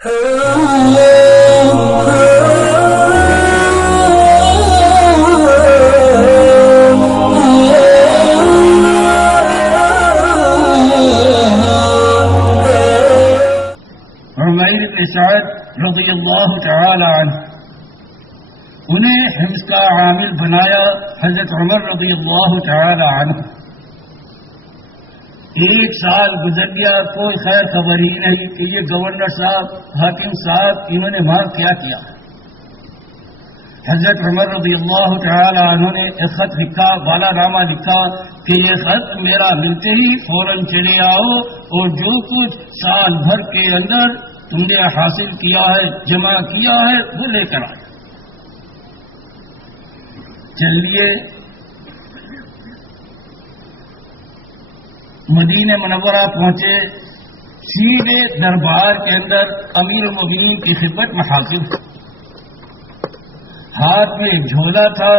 عمیر بن سعد رضی اللہ تعالی عنہ، انہیں حمص کا عامل بنایا حضرت عمر رضی اللہ تعالی عنہ۔ ایک سال گزر گیا، کوئی خیر خبر ہی نہیں کہ یہ گورنر صاحب، حاکم صاحب، انہوں نے وہاں کیا کیا۔ حضرت عمر رضی اللہ تعالی عنہ نے ایک خط لکھا، بالا نامہ لکھا کہ یہ خط میرا ملتے ہی فوراً چلے آؤ اور جو کچھ سال بھر کے اندر تم نے حاصل کیا ہے، جمع کیا ہے، وہ لے کر آئے۔ چلیے مدینہ منورہ پہنچے، سیدھے دربار کے اندر امیر المومنین کی خدمت میں حاضر۔ ہاتھ میں ایک جھولا تھا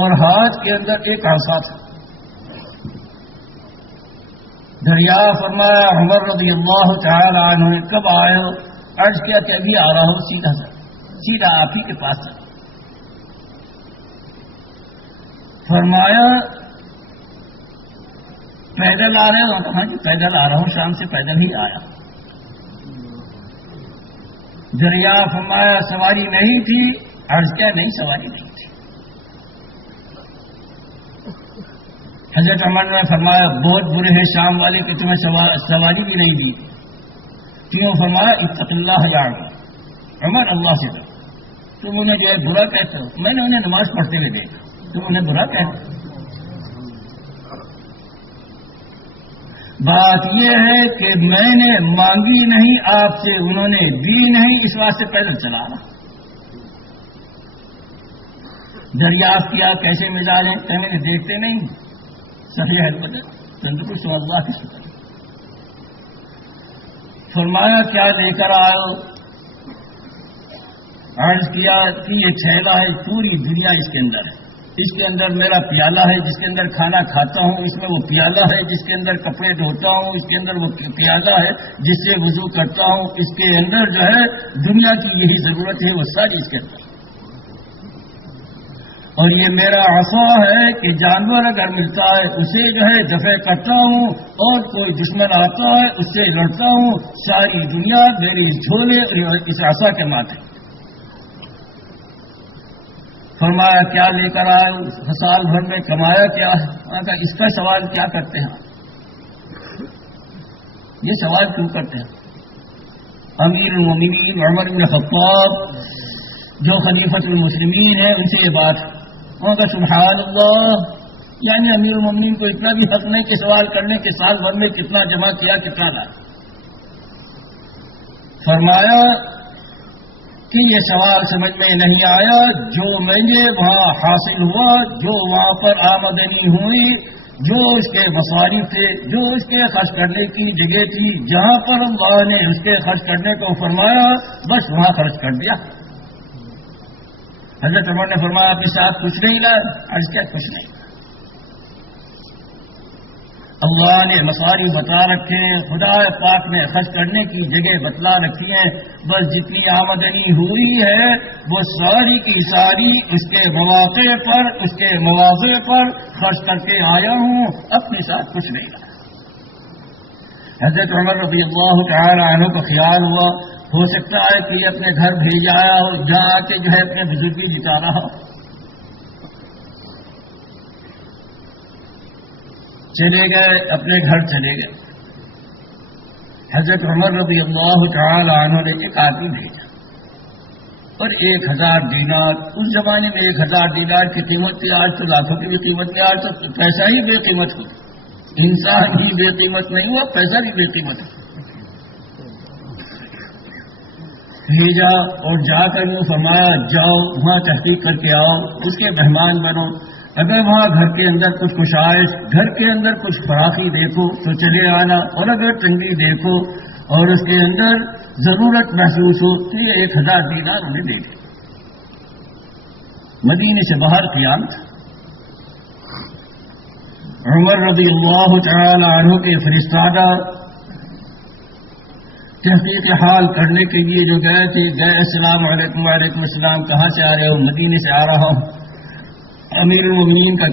اور ہاتھ کے اندر ایک عصا تھا۔ دریا فرمایا عمر رضی اللہ تعالی عنہ نے کب آئے ہو؟ عرض کیا کہ ابھی آ رہا ہوں، سیدھا آپ ہی کے پاس تھا۔ فرمایا پیدل آ رہے ہو؟ کہا کہ پیدل آ رہا ہوں، شام سے پیدل ہی آیا۔ دریا فرمایا سواری نہیں تھی؟ عرض کیا نہیں، سواری نہیں تھی۔ حضرت عمر نے فرمایا بہت برے ہیں شام والے کہ تمہیں سواری بھی نہیں دی۔ کیوں؟ فرمایا اتق اللہ یا عمر، اللہ سے ڈرو۔ تم انہیں جو ہے برا کہتے ہو، میں نے انہیں نماز پڑھتے ہوئے دیکھا، تم انہیں برا کہتے ہو۔ بات یہ ہے کہ میں نے مانگی نہیں آپ سے، انہوں نے دی نہیں، اس واسطے پیدل چلا رہا۔ دریافت کیا کیسے مزاج ہیں؟ کہ میں نے دیکھتے نہیں، صحیح ہے تندرست اللہ کی شکر۔ فرمایا کیا لے کر آئے ہو؟ عرض کیا کہ یہ چھیلا ہے، پوری دنیا اس کے اندر ہے۔ اس کے اندر میرا پیالہ ہے جس کے اندر کھانا کھاتا ہوں، اس میں وہ پیالہ ہے جس کے اندر کپڑے دھوتا ہوں، اس کے اندر وہ پیالہ ہے جس سے وضو کرتا ہوں، اس کے اندر جو ہے دنیا کی یہی ضرورت ہے، وہ ساری اس کے اندر۔ اور یہ میرا عصا ہے کہ جانور اگر ملتا ہے اسے جو ہے دفع کرتا ہوں، اور کوئی دشمن آتا ہے اس سے لڑتا ہوں، ساری دنیا میری اس جھولے اور اس عصا کے ماتھے۔ فرمایا کیا لے کر آئے؟ سال بھر میں کمایا کیا ہے؟ کہا اس کا سوال کیا کرتے ہیں؟ یہ سوال کیوں کرتے ہیں؟ امیر المومنین عمر بن خطاب جو خلیفۃ المسلمین ہیں ان سے یہ بات ہے۔ وہاں کا سبحان اللہ، یعنی امیر المومنین کو اتنا بھی حق نہیں کہ سوال کرنے کے سال بھر میں کتنا جمع کیا، کتنا لایا۔ فرمایا کہ یہ سوال سمجھ میں نہیں آیا، جو مجھے وہاں حاصل ہوا، جو وہاں پر آمدنی ہوئی، جو اس کے مصارف تھے، جو اس کے خرچ کرنے کی جگہ تھی، جہاں پر اللہ نے اس کے خرچ کرنے کو فرمایا بس وہاں خرچ کر دیا۔ حضرت عمر نے فرمایا آپ کے ساتھ کچھ نہیں لایا؟ عرض کیا کچھ نہیں۔ اللہ نے مصارف بتا رکھے ہیں، خدا پاک نے خرچ کرنے کی جگہ بتلا رکھی ہیں، بس جتنی آمدنی ہوئی ہے وہ ساری کی ساری اس کے مواقع پر، اس کے مواضع پر خرچ کر کے آیا ہوں، اپنے ساتھ کچھ نہیں لایا۔ حضرت عمر رضی اللہ تعالی عنہ کو خیال ہوا ہو سکتا ہے کہ یہ اپنے گھر بھیج آیا ہو، جہاں آ کے جو ہے اپنے بزرگی جتا رہا ہو۔ چلے گئے، اپنے گھر چلے گئے۔ حضرت عمر رضی اللہ تعالی عنہ نے ایک آدمی بھیجا اور 1000 دینار، اس زمانے میں 1000 دینار کی قیمت تھی، آج تو لاکھوں کی بھی قیمت نہیں، آج تو پیسہ ہی بے قیمت ہو، انسان ہی بے قیمت نہیں ہوا، پیسہ بھی بے قیمت ہے۔ بھیجا اور جا کر وہ فرمایا جاؤ وہاں تحقیق کر کے آؤ، اس کے مہمان بنو، اگر وہاں گھر کے اندر کچھ خشائش، گھر کے اندر کچھ فراخی دیکھو تو چلے آنا، اور اگر تنگی دیکھو اور اس کے اندر ضرورت محسوس ہو تو یہ 1000 دینار انہیں دے دے۔ مدینے سے باہر قیام تھا۔ عمر رضی اللہ تعالی عنہ کے فرستادہ تحقیق حال کرنے کے لیے جو گئے السلام علیکم وعلیکم السلام، کہاں سے آ رہے ہو؟ مدینے سے آ رہا ہوں۔ امیر المومنین کا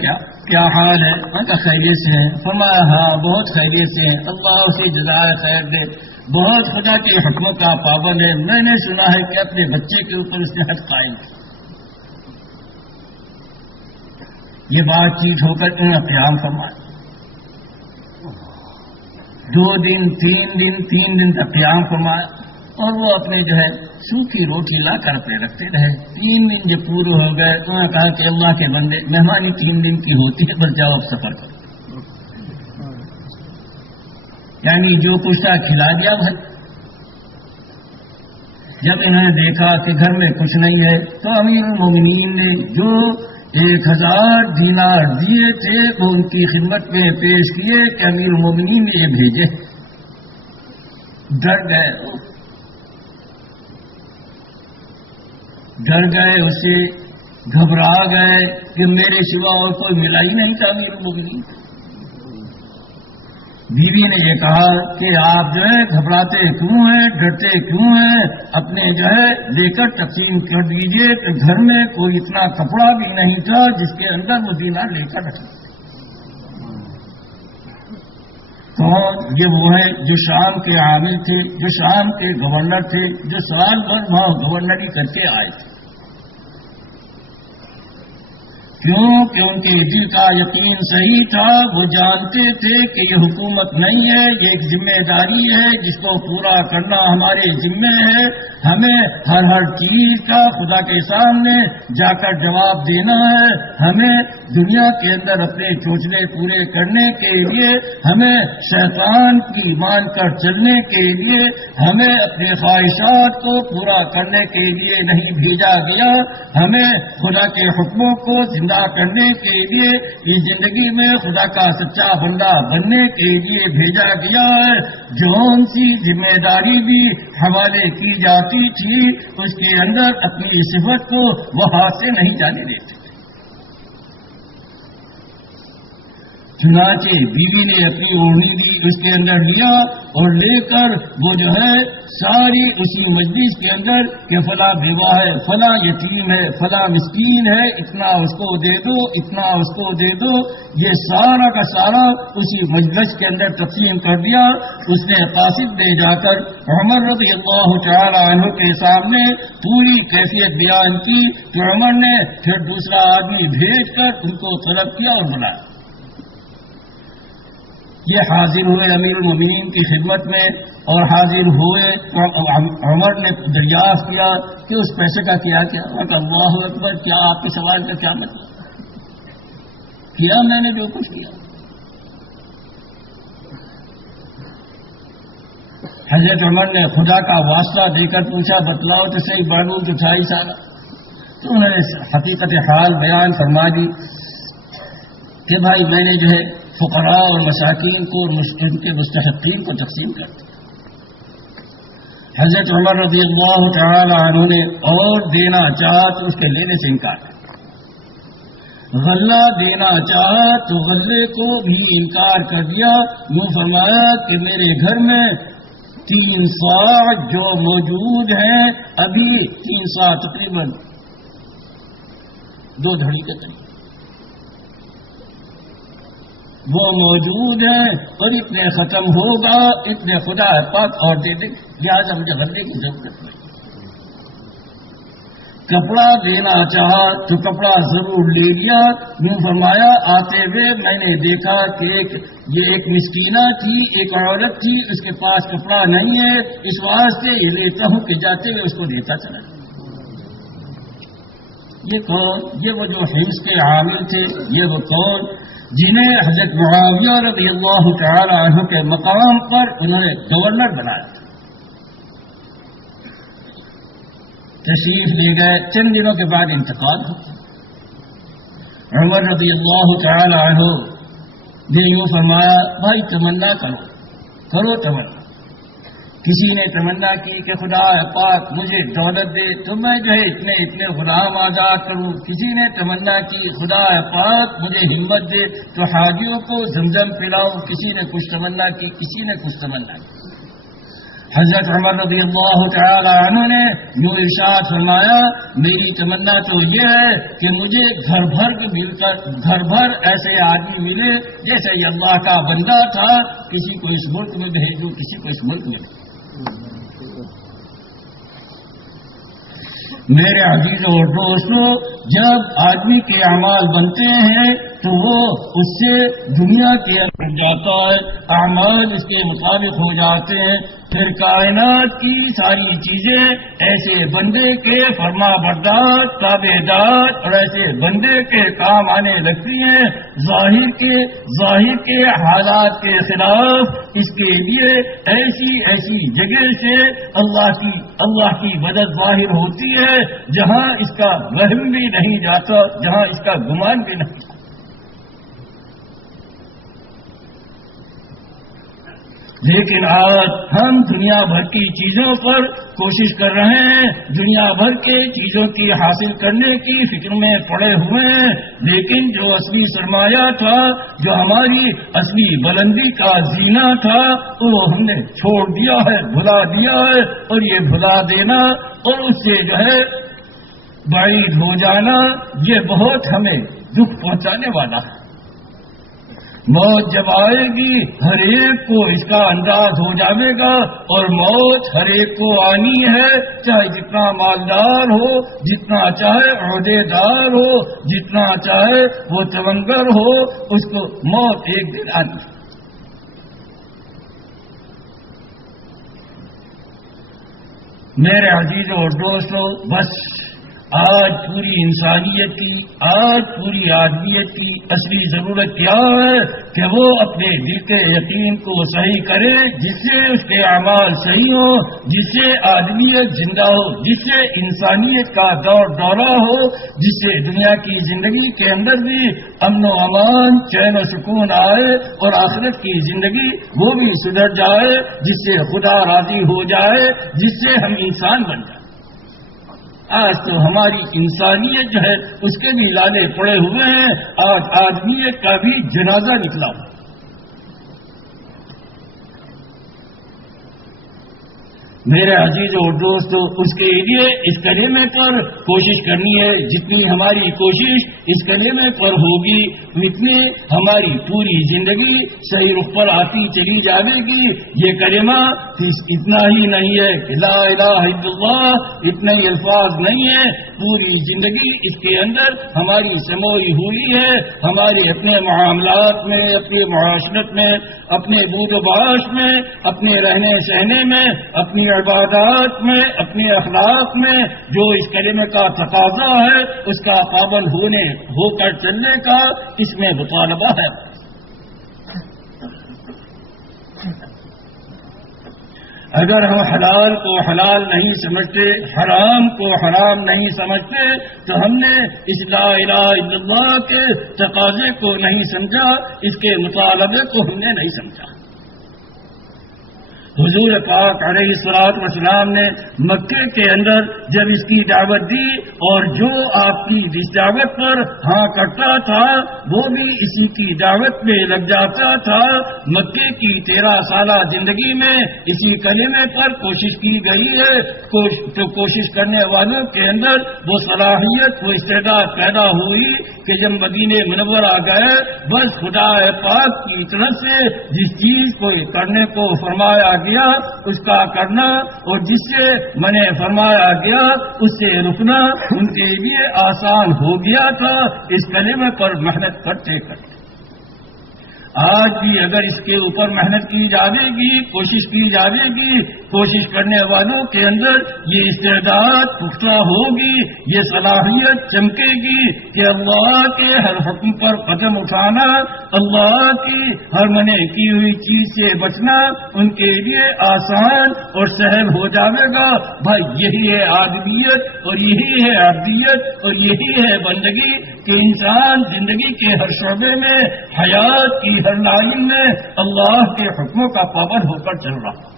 کیا حال ہے؟ میں کہا خیریت سے ہیں۔ فرمایا ہاں بہت خیریت سے ہیں، اللہ اسے جزائے خیر دے، بہت خدا کے حکموں کا پابند ہے۔ میں نے سنا ہے کہ اپنے بچے کے اوپر اس نے حد قائم کیا۔ یہ بات چیت ہو کر انہوں نے قیام فرمایا، 2 دن 3 دن تک قیام فرمایا، اور وہ اپنے جو ہے سوکھی روٹی لا کر اپنے رکھتے رہے۔ 3 دن جب پورے ہو گئے تو انہوں نے کہا کہ اللہ کے بندے، مہمانی 3 دن کی ہوتی ہے، بس جاؤ اب سفر کرو۔ یعنی جو کچھ تھا کھلا دیا بھائی۔ جب انہوں نے دیکھا کہ گھر میں کچھ نہیں ہے تو امیر المومنین نے جو 1000 دینار دیے تھے وہ ان کی خدمت میں پیش کیے کہ امیر المومنین نے یہ بھیجے۔ ڈر گئے اس سے، گھبرا گئے کہ میرے سوا اور کوئی ملا ہی نہیں تھا امیر المومنین۔ بیوی نے یہ کہا کہ آپ جو ہے گھبراتے کیوں ہیں، ڈرتے کیوں ہیں، اپنے جو ہے لے کر تقسیم کر دیجئے۔ تو گھر میں کوئی اتنا کپڑا بھی نہیں تھا جس کے اندر وہ دینار لے کر رکھ۔ کون؟ یہ وہ ہیں جو شام کے عامل تھے، جو شام کے گورنر تھے، جو سال بھر وہاں گورنری کر کے آئے تھے۔ کیوں کہ ان کے دل کا یقین صحیح تھا، وہ جانتے تھے کہ یہ حکومت نہیں ہے، یہ ایک ذمہ داری ہے جس کو پورا کرنا ہمارے ذمہ ہے۔ ہمیں ہر چیز کا خدا کے سامنے جا کر جواب دینا ہے۔ ہمیں دنیا کے اندر اپنے چوچلے پورے کرنے کے لیے، ہمیں شیطان کی مان کر چلنے کے لیے، ہمیں اپنے خواہشات کو پورا کرنے کے لیے نہیں بھیجا گیا۔ ہمیں خدا کے حکموں کو زندہ کرنے کے لیے، اس زندگی میں خدا کا سچا بندہ بننے کے لیے بھیجا گیا ہے۔ جون سی ذمہ داری بھی حوالے کی جاتی تھی، اس کے اندر اپنی صفت کو وہ ہاتھ سے نہیں جانے دیتے۔ چنانچہ بیوی نے اپنی اوڑھنی دی، اس کے اندر لیا اور لے کر وہ جو ہے ساری اسی مجلس کے اندر کہ فلاں بیوہ ہے، فلاں یتیم ہے، فلاں مسکین ہے، اتنا اس کو دے دو، اتنا اس کو دے دو، یہ سارا کا سارا اسی مجلس کے اندر تقسیم کر دیا۔ اس نے قاصد میں جا کر عمر رضی اللہ تعالی عنہ کے سامنے پوری کیفیت بیان کی، تو عمر نے پھر دوسرا آدمی بھیج کر ان کو طلب کیا اور بلایا۔ یہ حاضر ہوئے امیر المومنین کی خدمت میں، اور حاضر ہوئے عمر نے دریافت کیا کہ اس پیسے کا کیا اللہ اکبر، کیا آپ کے سوال کا کیا مطلب؟ کیا میں نے جو کچھ کیا۔ حضرت عمر نے خدا کا واسطہ دے کر پوچھا بتلاؤ تو صحیح بڑھوں 28 سال۔ تو انہوں نے حقیقت حال بیان فرما دی کہ بھائی میں نے جو ہے فقراء اور مساکین کو ان کے مستحقین کو تقسیم کر دیا۔ حضرت عمر رضی اللہ تعالی عنہ نے اور دینا چاہا تو اس کے لینے سے انکار کر، غلہ دینا چاہا تو غلے کو بھی انکار کر دیا۔ یوں فرمایا کہ میرے گھر میں 3 صاع جو موجود ہیں، ابھی 3 صاع تقریباً 2 دھڑی کے قریب وہ موجود ہیں، اور اتنے ختم ہوگا، اتنے خدا پاک اور دے دیں، لہٰذا مجھے غلے کی ضرورت نہیں۔ کپڑا دینا چاہا تو کپڑا ضرور لے لیا۔ یوں فرمایا آتے ہوئے میں نے دیکھا کہ یہ ایک مسکینہ تھی، ایک عورت تھی، اس کے پاس کپڑا نہیں ہے، اس واسطے یہ لیتا ہوں کہ جاتے ہوئے اس کو دیتا چلا۔ یہ کون؟ یہ وہ جو حمص کے عامل تھے، یہ وہ کون جنہیں حضرت معاویہ رضی اللہ تعالی عنہ کے مقام پر انہوں نے گورنر بنایا۔ تشریف لے گئے، چند دنوں کے بعد انتقال ہو۔ عمر رضی اللہ تعالی عنہ نے یوں فرمایا بھائی تمنا کرو تمنا۔ کسی نے تمنا کی کہ خدا پاک مجھے دولت دے تو میں جو ہے اتنے غلام آزاد کروں۔ کسی نے تمنا کی خدا پاک مجھے ہمت دے تو حاجیوں کو زمزم پلاؤں۔ کسی نے کچھ تمنا کی، کسی نے کچھ تمنا کی۔ حضرت عمر رضی اللہ تعالی عنہ نے یوں ارشاد فرمایا، میری تمنا تو یہ ہے کہ مجھے گھر بھر ایسے آدمی ملے جیسے یہ اللہ کا بندہ تھا، کسی کو اس ملک میں بھیجو، کسی کو اس ملک میں۔ میرے عزیزوں اور دوستوں، جب آدمی کے اعمال بنتے ہیں تو وہ اس سے دنیا کے اندر جاتا ہے، اعمال اس کے مطابق ہو جاتے ہیں، پھر کائنات کی ساری چیزیں ایسے بندے کے فرما بردار تابع دار اور ایسے بندے کے کام آنے لگتی ہیں، ظاہر کے حالات کے خلاف اس کے لیے ایسی جگہ سے اللہ کی مدد ظاہر ہوتی ہے جہاں اس کا وہم بھی نہیں جاتا، جہاں اس کا گمان بھی نہیں۔ لیکن آج ہم دنیا بھر کی چیزوں پر کوشش کر رہے ہیں، دنیا بھر کے چیزوں کی حاصل کرنے کی فکر میں پڑے ہوئے ہیں، لیکن جو اصلی سرمایہ تھا، جو ہماری اصلی بلندی کا زینہ تھا، وہ ہم نے چھوڑ دیا ہے، بھلا دیا ہے، اور یہ بھلا دینا اور اس سے جو ہے بعید ہو جانا، یہ بہت ہمیں دکھ پہنچانے والا ہے۔ موت جب آئے گی ہر ایک کو اس کا انداز ہو جائے گا، اور موت ہر ایک کو آنی ہے، چاہے جتنا مالدار ہو، جتنا چاہے عہدے دار ہو، جتنا چاہے وہ تونگر ہو، اس کو موت ایک دن آنی ہے۔ میرے عزیزوں اور دوستوں، بس آج پوری انسانیت کی، آج پوری آدمیت کی اصلی ضرورت کیا ہے کہ وہ اپنے دل کے یقین کو صحیح کرے، جس سے اس کے اعمال صحیح ہو، جس سے آدمیت زندہ ہو، جس سے انسانیت کا دور دورہ ہو، جس سے دنیا کی زندگی کے اندر بھی امن و امان، چین و سکون آئے، اور آخرت کی زندگی وہ بھی سدھر جائے، جس سے خدا راضی ہو جائے، جس سے ہم انسان بن جائیں۔ آج تو ہماری انسانیت جو ہے اس کے بھی لانے پڑے ہوئے ہیں، آج آدمیت کا بھی جنازہ نکلا ہوا۔ میرے عزیزوں اور دوستوں، اس کے لیے اس کلمے پر کوشش کرنی ہے، جتنی ہماری کوشش اس کلمے پر ہوگی اتنی ہماری پوری زندگی صحیح رخ پر آتی چلی جائے گی۔ یہ کلمہ اتنا ہی نہیں ہے کہ لا الہ الا اللہ، اتنے ہی الفاظ نہیں ہے، پوری زندگی اس کے اندر ہماری سموئی ہوئی ہے، ہمارے اپنے معاملات میں، اپنی معاشرت میں، اپنے بود و باش میں، اپنے رہنے سہنے میں، اپنی عبادات میں، اپنے اخلاق میں، جو اس کلمے کا تقاضا ہے اس کا پابند ہو کر چلنے کا اس میں مطالبہ ہے۔ اگر ہم حلال کو حلال نہیں سمجھتے، حرام کو حرام نہیں سمجھتے، تو ہم نے اس لا الہ الا اللہ کے تقاضے کو نہیں سمجھا، اس کے مطالبے کو ہم نے نہیں سمجھا۔ حضور پاک علیہ الصلوۃ والسلام نے مکے کے اندر جب اس کی دعوت دی، اور جو آپ کی اس دعوت پر ہاں کرتا تھا وہ بھی اسی کی دعوت میں لگ جاتا تھا۔ مکے کی 13 سالہ زندگی میں اسی کلمے پر کوشش کی گئی ہے، تو کوشش کرنے والوں کے اندر وہ صلاحیت، وہ استعداد پیدا ہوئی کہ جب مدینہ منورہ گئے، بس خدا پاک کی طرف سے جس چیز کو کرنے کو فرمایا گیا اس کا کرنا، اور جس سے منع فرمایا گیا اس سے رکنا ان کے لیے آسان ہو گیا تھا، اس کلمے پر محنت کرتے کرتے۔ آج بھی اگر اس کے اوپر محنت کی جائے گی، کوشش کی جائے گی، کوشش کرنے والوں کے اندر یہ استعداد پختہ ہوگی، یہ صلاحیت چمکے گی کہ اللہ کے ہر حکم پر قدم اٹھانا، اللہ کی ہر منع کی ہوئی چیز سے بچنا ان کے لیے آسان اور سہل ہو جائے گا۔ بھائی یہی ہے آدمیت، اور یہی ہے عبدیت، اور یہی ہے بندگی کہ انسان زندگی کے ہر شعبے میں، حیات کی ہر لائن میں اللہ کے حکموں کا پابند ہو کر چل رہا۔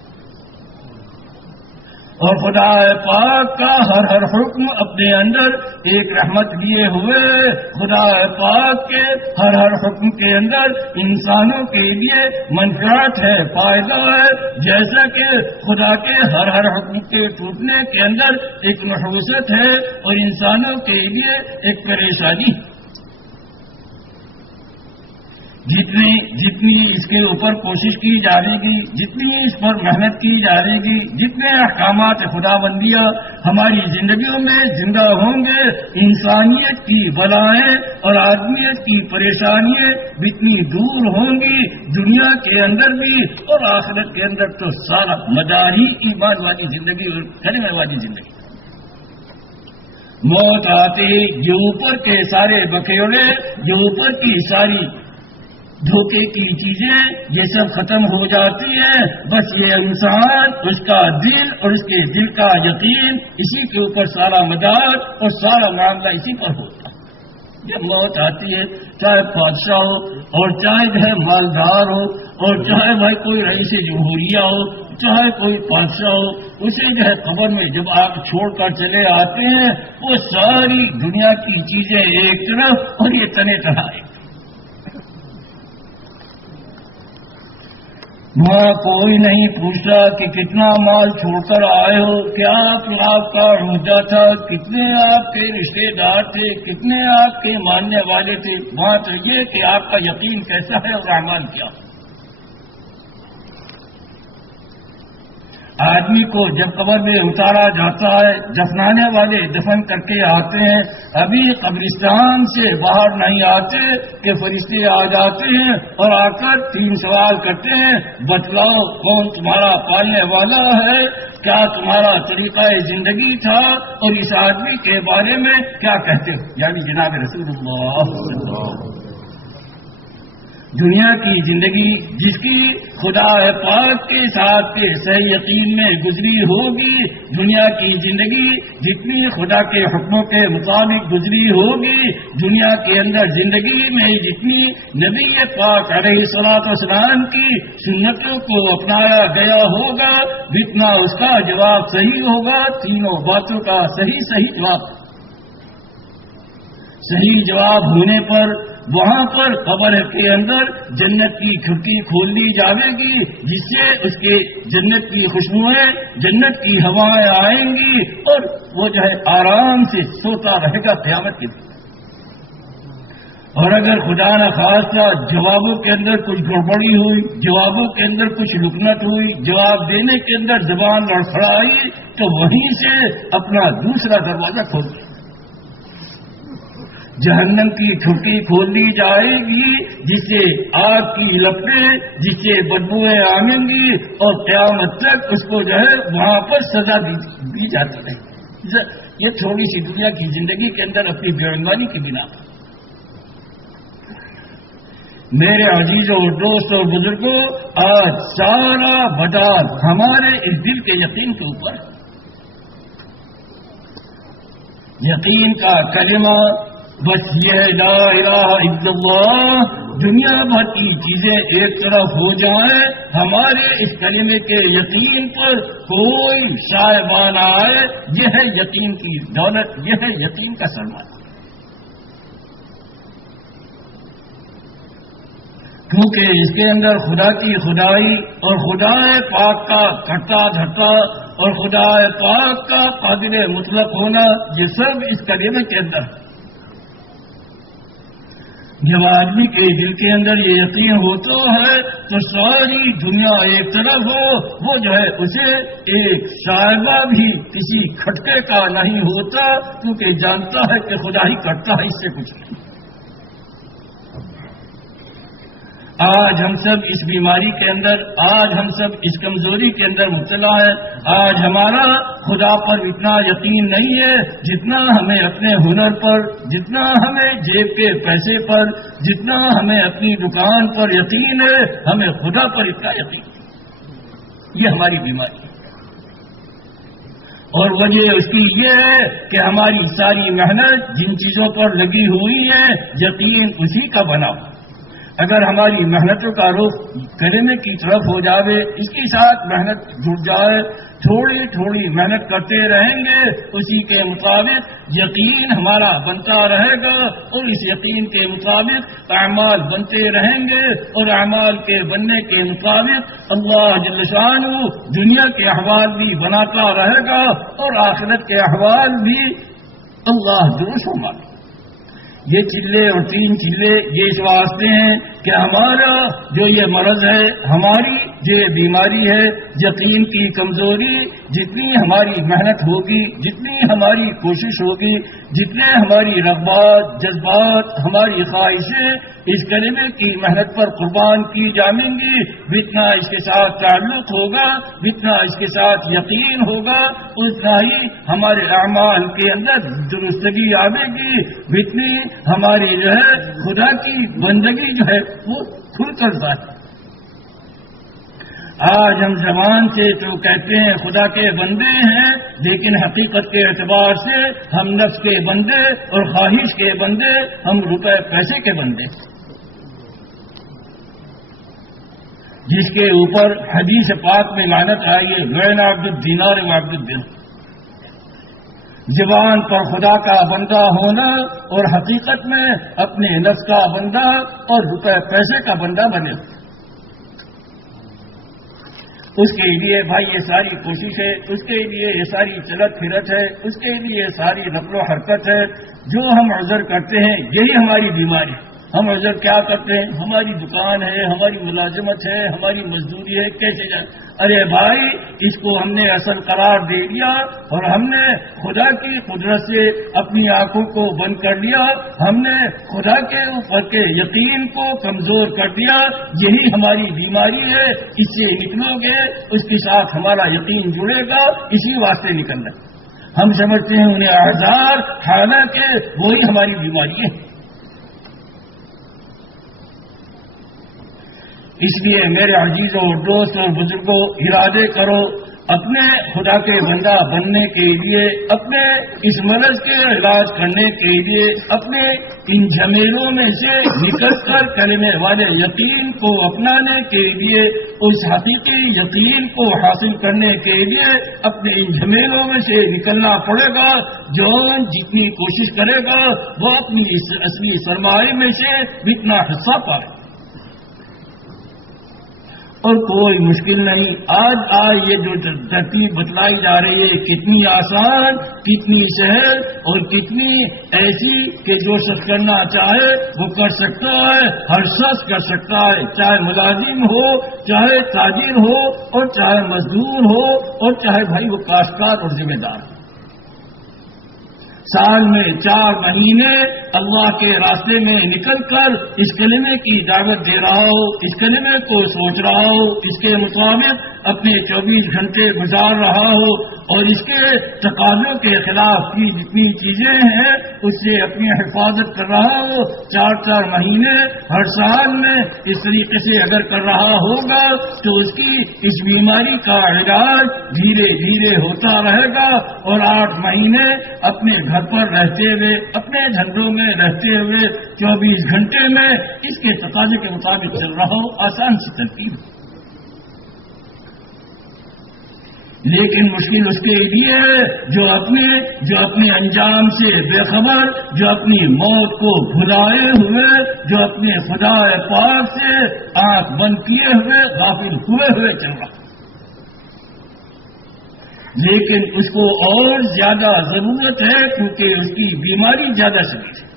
اور خدا پاک کا ہر ہر حکم اپنے اندر ایک رحمت لیے ہوئے خدا پاک کے ہر ہر حکم کے اندر انسانوں کے لیے منفعت ہے، فائدہ ہے، جیسا کہ خدا کے ہر ہر حکم کے ٹوٹنے کے اندر ایک نحوست ہے اور انسانوں کے لیے ایک پریشانی۔ جتنی اس کے اوپر کوشش کی جائے گی، جتنی اس پر محنت کی جائے گی، جتنے احکامات خدا بندیاں ہماری زندگیوں میں زندہ ہوں گے، انسانیت کی بلائیں اور آدمیت کی پریشانیاں جتنی دور ہوں گی، دنیا کے اندر بھی اور آخرت کے اندر تو سارا مدار ہی ایمان والی زندگی اور کلمہ والی زندگی۔ موت آتے یہ اوپر کے سارے بکیڑے، یہ اوپر کی ساری دھوکے کی چیزیں یہ سب ختم ہو جاتی ہیں، بس یہ انسان اس کا دل اور اس کے دل کا یقین اسی کے اوپر سارا مدار اور سارا معاملہ اسی پر ہوتا ہے۔ جب موت آتی ہے، چاہے بادشاہ ہو اور چاہے جو ہے مالدار ہو اور چاہے بھائی کوئی رئیس جمہوریہ ہو، چاہے کوئی بادشاہ ہو، اسے جو ہے قبر میں جب آپ چھوڑ کر چلے آتے ہیں، وہ ساری دنیا کی چیزیں ایک طرف اور یہ تنے چڑھائے، وہاں کوئی نہیں پوچھتا کہ کتنا مال چھوڑ کر آئے ہو، کیا آپ کا روزہ تھا، کتنے آپ کے رشتے دار تھے، کتنے آپ کے ماننے والے تھے، وہاں تو یہ کہ آپ کا یقین کیسا ہے اور اعمال کیا۔ آدمی کو جب قبر میں اتارا جاتا ہے، دفنانے والے دفن کر کے آتے ہیں، ابھی قبرستان سے باہر نہیں آتے کہ فرشتے آ جاتے ہیں اور آ کر 3 سوال کرتے ہیں، بتلاؤ کون تمہارا پالنے والا ہے، کیا تمہارا طریقہ زندگی تھا، اور اس آدمی کے بارے میں کیا کہتے ہو، یعنی جناب رسول اللہ۔ دنیا کی زندگی جس کی خدا پاک کے ساتھ کے صحیح یقین میں گزری ہوگی، دنیا کی زندگی جتنی خدا کے حکموں کے مطابق گزری ہوگی، دنیا کے اندر زندگی میں جتنی نبی پاک علیہ الصلوۃ والسلام کی سنتوں کو اپنایا گیا ہوگا، جتنا اس کا جواب صحیح ہوگا، تینوں باتوں کا صحیح جواب۔ صحیح جواب ہونے پر وہاں پر قبر کے اندر جنت کی کھڑکی کھول دی جائے گی، جس سے اس کے جنت کی خوشبوئیں، جنت کی ہوائیں آئیں گی اور وہ جو ہے آرام سے سوتا رہے گا قیامت کے دن۔ اور اگر خدا نہ خواستہ جوابوں کے اندر کچھ گڑبڑی ہوئی، جوابوں کے اندر کچھ لکنت ہوئی، جواب دینے کے اندر زبان لڑکھڑائی، تو وہیں سے اپنا دوسرا دروازہ کھول دیا، جہنم کی کھڑکی کھول دی جائے گی، جس سے آگ کی لپٹیں، جس سے بدبوئیں آئیں گی اور قیامت تک اس کو جو ہے وہاں پر سزا دی جاتی رہے۔ یہ تھوڑی سی دنیا کی زندگی کے اندر اپنی بےایمانی کی بنا پر میرے عزیزوں اور دوستوں اور بزرگوں، آج سارا بٹار ہمارے اس دل کے یقین کے اوپر، یقین کا کلمہ بس یہ لا الہ الا اللہ، دنیا بھر کی چیزیں ایک طرف ہو جائیں، ہمارے اس کلمے کے یقین پر کوئی شائبہ نہ آئے، یہ ہے یقین کی دولت، یہ ہے یقین کا سرمایہ۔ کیونکہ اس کے اندر خدا کی خدائی اور خدا پاک کا کرتا دھرتا اور خدا پاک کا قادر مطلق ہونا، یہ سب اس کلمے کے اندر ہے۔ جب آدمی کے دل کے اندر یہ یقین ہوتا ہے تو ساری دنیا ایک طرف ہو، وہ جو ہے اسے ایک شائبہ بھی کسی کھٹکے کا نہیں ہوتا، کیونکہ جانتا ہے کہ خدا ہی کرتا ہے، اس سے کچھ نہیں۔ آج ہم سب اس بیماری کے اندر، آج ہم سب اس کمزوری کے اندر مبتلا ہے، آج ہمارا خدا پر اتنا یقین نہیں ہے جتنا ہمیں اپنے ہنر پر، جتنا ہمیں جیب کے پیسے پر، جتنا ہمیں اپنی دکان پر یقین ہے، ہمیں خدا پر اتنا یقین ہے۔ یہ ہماری بیماری ہے، اور وجہ اس کی یہ ہے کہ ہماری ساری محنت جن چیزوں پر لگی ہوئی ہے، یقین اسی کا بنا ہو۔ اگر ہماری محنتوں کا رخ کلمے کی طرف ہو جاوے، اس کے ساتھ محنت جڑ جائے، تھوڑی تھوڑی محنت کرتے رہیں گے، اسی کے مطابق یقین ہمارا بنتا رہے گا، اور اس یقین کے مطابق اعمال بنتے رہیں گے، اور اعمال کے بننے کے مطابق اللہ جل شانہ دنیا کے احوال بھی بناتا رہے گا، اور آخرت کے احوال بھی اللہ درست مانے۔ یہ چلے اور 3 چلے یہ اس واسطے ہیں کہ ہمارا جو یہ مرض ہے، ہماری جو یہ بیماری ہے، یقین کی کمزوری، جتنی ہماری محنت ہوگی، جتنی ہماری کوشش ہوگی، جتنے ہماری رغبات، جذبات، ہماری خواہشیں اس کلمے کی محنت پر قربان کی جائیں گی، جتنا اس کے ساتھ تعلق ہوگا، جتنا اس کے ساتھ یقین ہوگا، اتنا ہی ہمارے اعمال کے اندر درستگی آئے گی، جتنی ہماری جو ہے خدا کی بندگی جو ہے وہ کھل کر ظاہر۔ آج ہم زبان سے تو کہتے ہیں خدا کے بندے ہیں، لیکن حقیقت کے اعتبار سے ہم نفس کے بندے اور خواہش کے بندے، ہم روپے پیسے کے بندے، جس کے اوپر حدیث پاک میں لعنت آئی ہے، وین عبد الدینار و عبد الدرہم۔ زبان پر خدا کا بندہ ہونا اور حقیقت میں اپنے نفس کا بندہ اور روپے پیسے کا بندہ بنے، اس کے لیے بھائی یہ ساری کوشش ہے، اس کے لیے یہ ساری چلت پھرت ہے، اس کے لیے یہ ساری نقل و حرکت ہے۔ جو ہم عذر کرتے ہیں یہی ہماری بیماری ہے۔ ہم عذر کیا کرتے ہیں؟ ہماری دکان ہے، ہماری ملازمت ہے، ہماری مزدوری ہے، کیسے جائیں؟ ارے بھائی، اس کو ہم نے اصل قرار دے دیا اور ہم نے خدا کی قدرت سے اپنی آنکھوں کو بند کر لیا، ہم نے خدا کے اوپر کے یقین کو کمزور کر دیا۔ یہی ہماری بیماری ہے، اس سے نکلو گے، اس کے ساتھ ہمارا یقین جڑے گا، اسی واسطے نکلنا۔ ہم سمجھتے ہیں انہیں آزار، حالانکہ وہی ہماری بیماری ہے۔ اس لیے میرے عزیزوں اور دوستوں اور بزرگوں، ارادے کرو اپنے خدا کے بندہ بننے کے لیے، اپنے اس مرض کے علاج کرنے کے لیے، اپنے ان جھمیلوں میں سے نکل کر کلمے والے یقین کو اپنانے کے لیے، اس حقیقی یقین کو حاصل کرنے کے لیے اپنے ان جھمیلوں میں سے نکلنا پڑے گا۔ جو جتنی کوشش کرے گا وہ اپنی اس اصلی سرمایہ میں سے اتنا حصہ پائے، اور کوئی مشکل نہیں۔ آج یہ جو ترتیب بتلائی جا رہی ہے کتنی آسان، کتنی سہل اور کتنی ایسی کہ جو شخص کرنا چاہے وہ کر سکتا ہے، ہر شخص کر سکتا ہے، چاہے ملازم ہو، چاہے تاجر ہو، اور چاہے مزدور ہو، اور چاہے بھائی وہ کاشتکار اور ذمہ دار ہو۔ سال میں 4 مہینے اللہ کے راستے میں نکل کر اس کلمے کی دعوت دے رہا ہو، اس کلمے کو سوچ رہا ہو، اس کے مطابق اپنے 24 گھنٹے گزار رہا ہو، اور اس کے تقاضوں کے خلاف کی جتنی چیزیں ہیں اس سے اپنی حفاظت کر رہا ہو، 4 مہینے ہر سال میں اس طریقے سے اگر کر رہا ہوگا تو اس کی اس بیماری کا علاج دھیرے دھیرے ہوتا رہے گا، اور 8 مہینے اپنے گھر پر رہتے ہوئے، اپنے دھندوں میں رہتے ہوئے 24 گھنٹے میں اس کے تقاضے کے مطابق چل رہا ہو، آسان سی ترتیب۔ لیکن مشکل اس کے لیے ہے جو اپنے انجام سے بے خبر، جو اپنی موت کو بھلائے ہوئے، جو اپنے خدا پاک سے آنکھ بند کیے ہوئے غافل ہوئے چل رہا۔ لیکن اس کو اور زیادہ ضرورت ہے کیونکہ اس کی بیماری زیادہ شدید ہے۔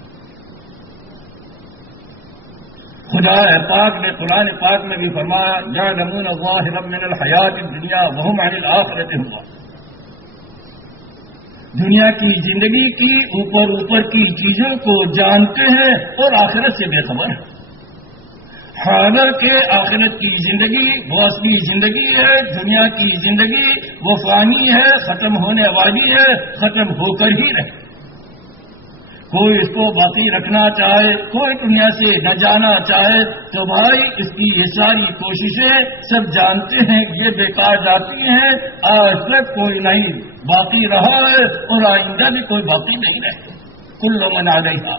خدا پاک نے قرآن پاک میں بھی فرمایا، یعلمون ظاہرا من الحیات الدنیا وہم عن الآخرۃ ہم غافلون۔ دنیا کی زندگی کی اوپر کی چیزوں کو جانتے ہیں اور آخرت سے بے خبر ہیں۔ حالانکہ آخرت کی زندگی وہ اصلی زندگی ہے، دنیا کی زندگی وہ فانی ہے، ختم ہونے والی ہے، ختم ہو کر ہی رہے۔ کوئی اس کو باقی رکھنا چاہے، کوئی دنیا سے نہ جانا چاہے تو بھائی اس کی یہ ساری کوششیں سب جانتے ہیں یہ بیکار جاتی ہیں۔ آج تک کوئی نہیں باقی رہا ہے اور آئندہ بھی کوئی باقی نہیں رہے۔ کل من علیہا،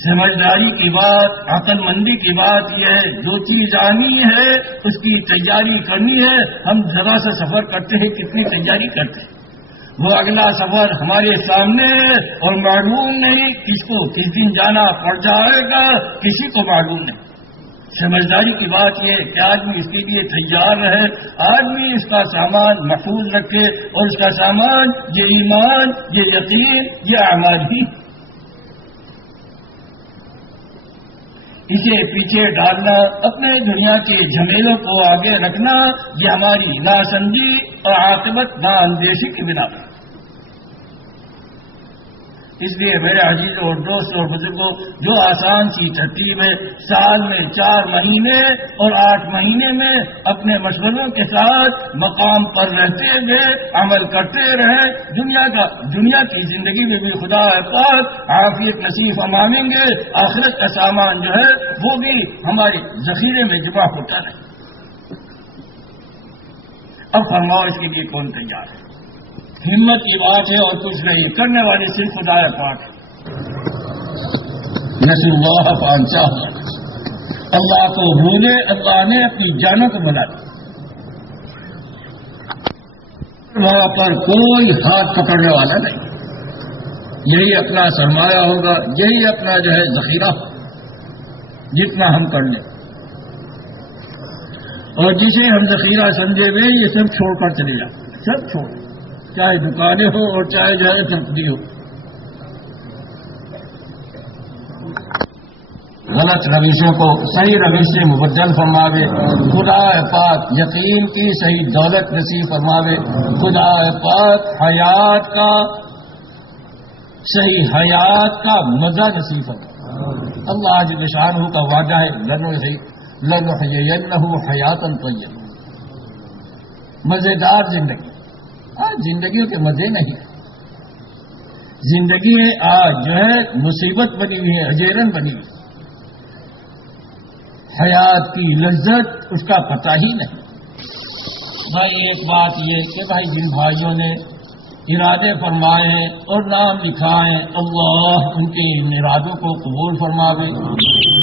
سمجھداری کی بات، عقل مندی کی بات یہ ہے، جو چیز آنی ہے اس کی تیاری کرنی ہے۔ ہم ذرا سا سفر کرتے ہیں، کتنی تیاری کرتے ہیں، وہ اگلا سفر ہمارے سامنے ہے اور معلوم نہیں کس کو کس دن جانا پڑ جائے گا، کسی کو معلوم نہیں۔ سمجھداری کی بات یہ ہے کہ آدمی اس کے لیے تیار رہے، آدمی اس کا سامان محفوظ رکھے، اور اس کا سامان یہ ایمان، یہ یقین، یہ اعمال ہی، اسے پیچھے ڈالنا، اپنے دنیا کے جھمیلوں کو آگے رکھنا، یہ ہماری ناسمجھی اور عاقبت نااندیشی کی بنا پر۔ اس لیے میرے عزیز اور دوست اور بزرگوں، جو آسان سی ترتیب ہے، سال میں 4 مہینے اور 8 مہینے میں اپنے مشغلوں کے ساتھ مقام پر رہتے ہوئے عمل کرتے رہیں، دنیا کی زندگی میں بھی خدا پاک عافیت نصیب فرمائیں گے، آخرت کا سامان جو ہے وہ بھی ہمارے ذخیرے میں جمع ہوتا رہے۔ اب فرماؤ اس کے لیے کون تیار ہے؟ ہمت کی بات ہے اور کچھ نہیں، کرنے والے صرف خدا پاک ہے۔ نسل اللہ پانچاہ، اللہ کو بھولے، اللہ نے اپنی جانوں کو بنا دیا، وہاں پر کوئی ہاتھ پکڑنے والا نہیں، یہی اپنا سرمایہ ہوگا، یہی اپنا جو ہے ذخیرہ ہوگا، جتنا ہم کر لیں، اور جسے ہم ذخیرہ سمجھے ہوئے یہ سب چھوڑ کر چلے جائیں، سب چھوڑ، چاہے دکانیں ہو اور چاہے جو ہے کمپنی ہو۔ غلط روشوں کو صحیح روش سے مبدل فرماوے، خدا پاک یقین کی صحیح دولت نصیب فرماوے، خدا پاک حیات کا صحیح حیات کا مزہ نصیب فرماوے۔ اللہ جل شانہ کا وعدہ ہے لنحیینہ حیاتا طیبہ، مزیدار زندگی۔ آج زندگیوں کے مزے نہیں، زندگی آج جو ہے مصیبت بنی ہوئی ہے، اجیرن بنی ہوئی، حیات کی لذت اس کا پتہ ہی نہیں۔ بھائی ایک بات یہ کہ بھائی جن بھائیوں نے ارادے فرمائے ہیں اور نام لکھائے ہیں، اللہ ان کے ان ارادوں کو قبول فرماوے۔